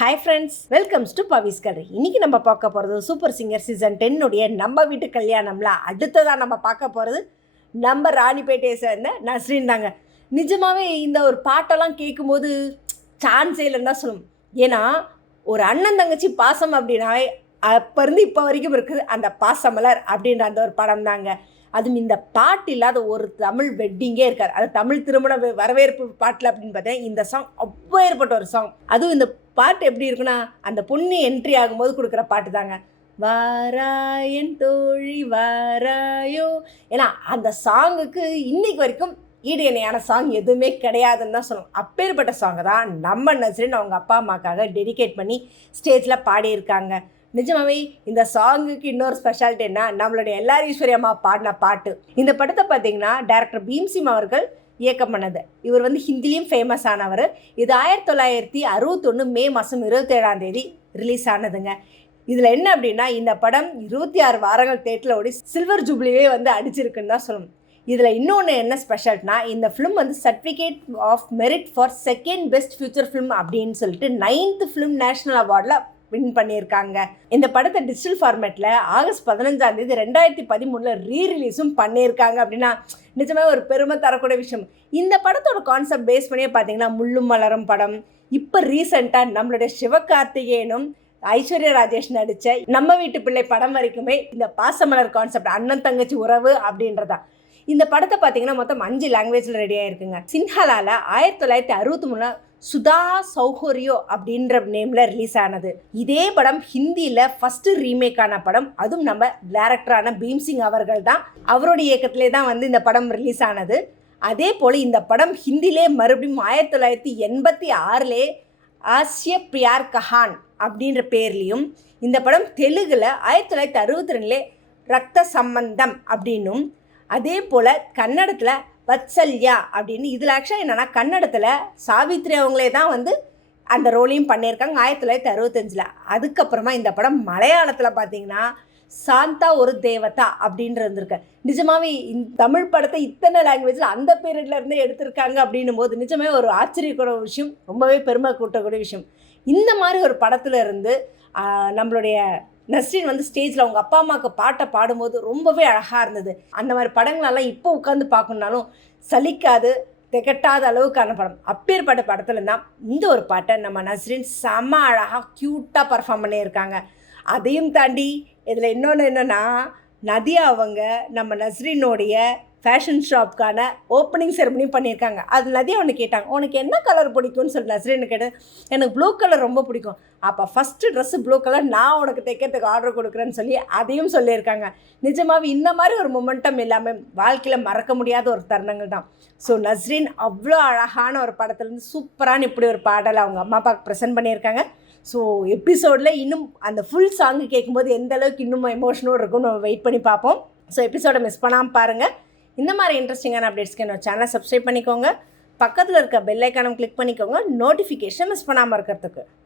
Hi friends, welcomes to பவிஸ் கதை. இன்றைக்கி நம்ம பார்க்க போகிறது சூப்பர் சிங்கர் சீசன் 10 நம்ம வீட்டு கல்யாணம்ல அடுத்ததாக நம்ம பார்க்க போகிறது நம்ம ராணிப்பேட்டையை சேர்ந்த நஸ்ரீன் தாங்க. நிஜமாகவே இந்த ஒரு பாட்டெல்லாம் கேட்கும்போது சான்ஸே இல்லைன்னு தான் சொல்லணும். ஏன்னா ஒரு அண்ணன் தங்கச்சி பாசம் அப்படின்னாவே அப்போ இருந்து இப்போ வரைக்கும் இருக்குது அந்த பாசமலர் அப்படின்ற அந்த ஒரு படம் தாங்க. அதுவும் இந்த பாட்டு இல்லாத ஒரு தமிழ் வெட்டிங்கே இருக்காது. அது தமிழ் திருமண வரவேற்பு பாட்டில் அப்படின்னு பார்த்தீங்கன்னா இந்த சாங் அவ்வளோ ஏற்பட்ட ஒரு சாங். அதுவும் இந்த பாட்டு எப்படி இருக்குன்னா அந்த பொண்ணு என்ட்ரி ஆகும்போது கொடுக்குற பாட்டு தாங்க. வாராயன் தோழி வாராயோ. ஏன்னா அந்த சாங்குக்கு இன்னைக்கு வரைக்கும் ஈடு இணையான சாங் எதுவுமே கிடையாதுன்னு தான் சொல்லணும். அப்பேற்பட்ட சாங்கை தான் நம்ம நஸ்ரீன் அவங்க அப்பா அம்மாக்காக டெடிகேட் பண்ணி ஸ்டேஜில் பாடியிருக்காங்க. நிஜமாவே இந்த சாங்குக்கு இன்னொரு ஸ்பெஷாலிட்டி என்ன, நம்மளுடைய எல்லாரும் ஈஸ்வரி அம்மா பாடின பாட்டு. இந்த படத்தை பார்த்தீங்கன்னா டைரக்டர் பீம்சிங் அவர்கள் இயக்கம் பண்ணது. இவர் ஹிந்திலையும் ஃபேமஸ் ஆனவர். இது 1961 மே மாதம் 27 ரிலீஸ் ஆனதுங்க. இதில் என்ன அப்படின்னா இந்த படம் 26 வாரங்கள் தேட்டரில் ஓடி சில்வர் ஜூப்ளியே அடிச்சிருக்குன்னு தான் சொல்லணும். இதில் இன்னொன்று என்ன ஸ்பெஷல்னா இந்த film certificate of merit for second best future film அப்படின்னு சொல்லிட்டு 9th ஃபிலிம் நேஷனல் அவார்டில் வின் பண்ணியிருக்காங்க. இந்த படத்தை டிஜிட்டல் ஃபார்மேட்டில் ஆகஸ்ட் 15 2013 ரீரிலீஸும் பண்ணியிருக்காங்க. அப்படின்னா நிஜமாக ஒரு பெருமை தரக்கூடிய விஷயம். இந்த படத்தோட கான்செப்ட் பேஸ் பண்ணியே பார்த்தீங்கன்னா முள்ளும் மலரும் படம், இப்போ ரீசெண்டாக நம்மளுடைய சிவகார்த்திகேயனும் ஐஸ்வர்யா ராஜேஷ் நடித்த நம்ம வீட்டு பிள்ளை படம் வரைக்குமே இந்த பாசமலர் கான்செப்ட் அண்ணன் தங்கச்சி உறவு அப்படின்றதான். இந்த படத்தை பார்த்தீங்கன்னா மொத்தம் 5 லாங்குவேஜில் ரெடியாக இருக்குங்க. சின்ஹாலாவில் 1963 சுதா சௌகரியோ அப்படின்ற நேமில் ரிலீஸ் ஆனது. இதே படம் ஹிந்தியில் ஃபஸ்ட்டு ரீமேக் ஆன படம். அதுவும் நம்ம டைரக்டரான பீம்சிங் அவர்கள் தான், அவருடைய இயக்கத்திலே தான் இந்த படம் ரிலீஸ் ஆனது. அதே போல் இந்த படம் ஹிந்திலே மறுபடியும் 1986 ஆசிய பியார் கஹான் அப்படின்ற பேர்லேயும், இந்த படம் தெலுங்கில் 1962 ரத்த சம்பந்தம் அப்படின்னும், அதே போல் கன்னடத்தில் வத்சல்யா அப்படின்னு. இதில் ஆக்சுவலாக என்னென்னா கன்னடத்தில் சாவித்ரி அவங்களே தான் அந்த ரோலையும் பண்ணியிருக்காங்க 1965. அதுக்கப்புறமா இந்த படம் மலையாளத்தில் பார்த்தீங்கன்னா சாந்தா ஒரு தேவதா அப்படின்ட்டு இருந்திருக்கு. நிஜமாகவே இந்த தமிழ் படத்தை இத்தனை லாங்குவேஜில் அந்த பீரியட்லேருந்தே எடுத்திருக்காங்க அப்படின்னும் போது நிஜமே ஒரு ஆச்சரியக்கூட விஷயம், ரொம்பவே பெருமை கூட்டக்கூடிய விஷயம். இந்த மாதிரி ஒரு படத்தில் இருந்து நம்மளுடைய நஸ்ரீன் ஸ்டேஜில் அவங்க அப்பா அம்மாவுக்கு பாட்டை பாடும்போது ரொம்பவே அழகாக இருந்தது. அந்த மாதிரி படங்களெல்லாம் இப்போ உட்காந்து பார்க்கணுன்னாலும் சலிக்காது, திகட்டாத அளவுக்கான படம். அப்பேற்பட்ட படத்தில் தான் இந்த ஒரு பாட்டை நம்ம நஸ்ரீன் செம்ம அழகாக க்யூட்டாக பர்ஃபார்ம் பண்ணியிருக்காங்க. அதையும் தாண்டி இதில் இன்னொன்று என்னென்னா நதியா அவங்க நம்ம நஸ்ரீனோடைய ஃபேஷன் ஷாப்க்கான ஓப்பனிங் செரமனி பண்ணியிருக்காங்க. அது நதியா ஒன்று கேட்டாங்க, உனக்கு என்ன கலர் பிடிக்கும்னு சொல்லி நஸ்ரீன்னு கேட்டேன். எனக்கு ப்ளூ கலர் ரொம்ப பிடிக்கும். அப்போ ஃபஸ்ட்டு ட்ரெஸ்ஸு ப்ளூ கலர், நான் உனக்கு தைக்கிறதுக்கு ஆர்டர் கொடுக்குறேன்னு சொல்லி அதையும் சொல்லியிருக்காங்க. நிஜமாகவே இந்த மாதிரி ஒரு மொமெண்டம் இல்லாமல் வாழ்க்கையில் மறக்க முடியாத ஒரு தருணங்கள் தான். ஸோ நஸ்ரீன் அவ்வளோ அழகான ஒரு படத்துலேருந்து சூப்பரான இப்படி ஒரு பாடலை அவங்க அம்மா அப்பாவுக்கு ப்ரெசென்ட் பண்ணியிருக்காங்க. ஸோ எபிசோடில் இன்னும் அந்த ஃபுல் சாங்கு கேட்கும்போது எந்த அளவுக்கு இன்னும் எமோஷனோடு இருக்கும்னு நம்ம வெயிட் பண்ணி பார்ப்போம். ஸோ எபிசோடை மிஸ் பண்ணாமல் பாருங்கள். இந்த மாதிரி இன்ட்ரெஸ்டிங்கான அப்டேட்ஸ்க்கு என்னோட சேனலை சப்ஸ்கிரைப் பண்ணிக்கோங்க. பக்கத்தில் இருக்க பெல் ஐக்கானும் கிளிக் பண்ணிக்கோங்க, நோட்டிஃபிகேஷன் மிஸ் பண்ணாமல் இருக்கிறதுக்கு.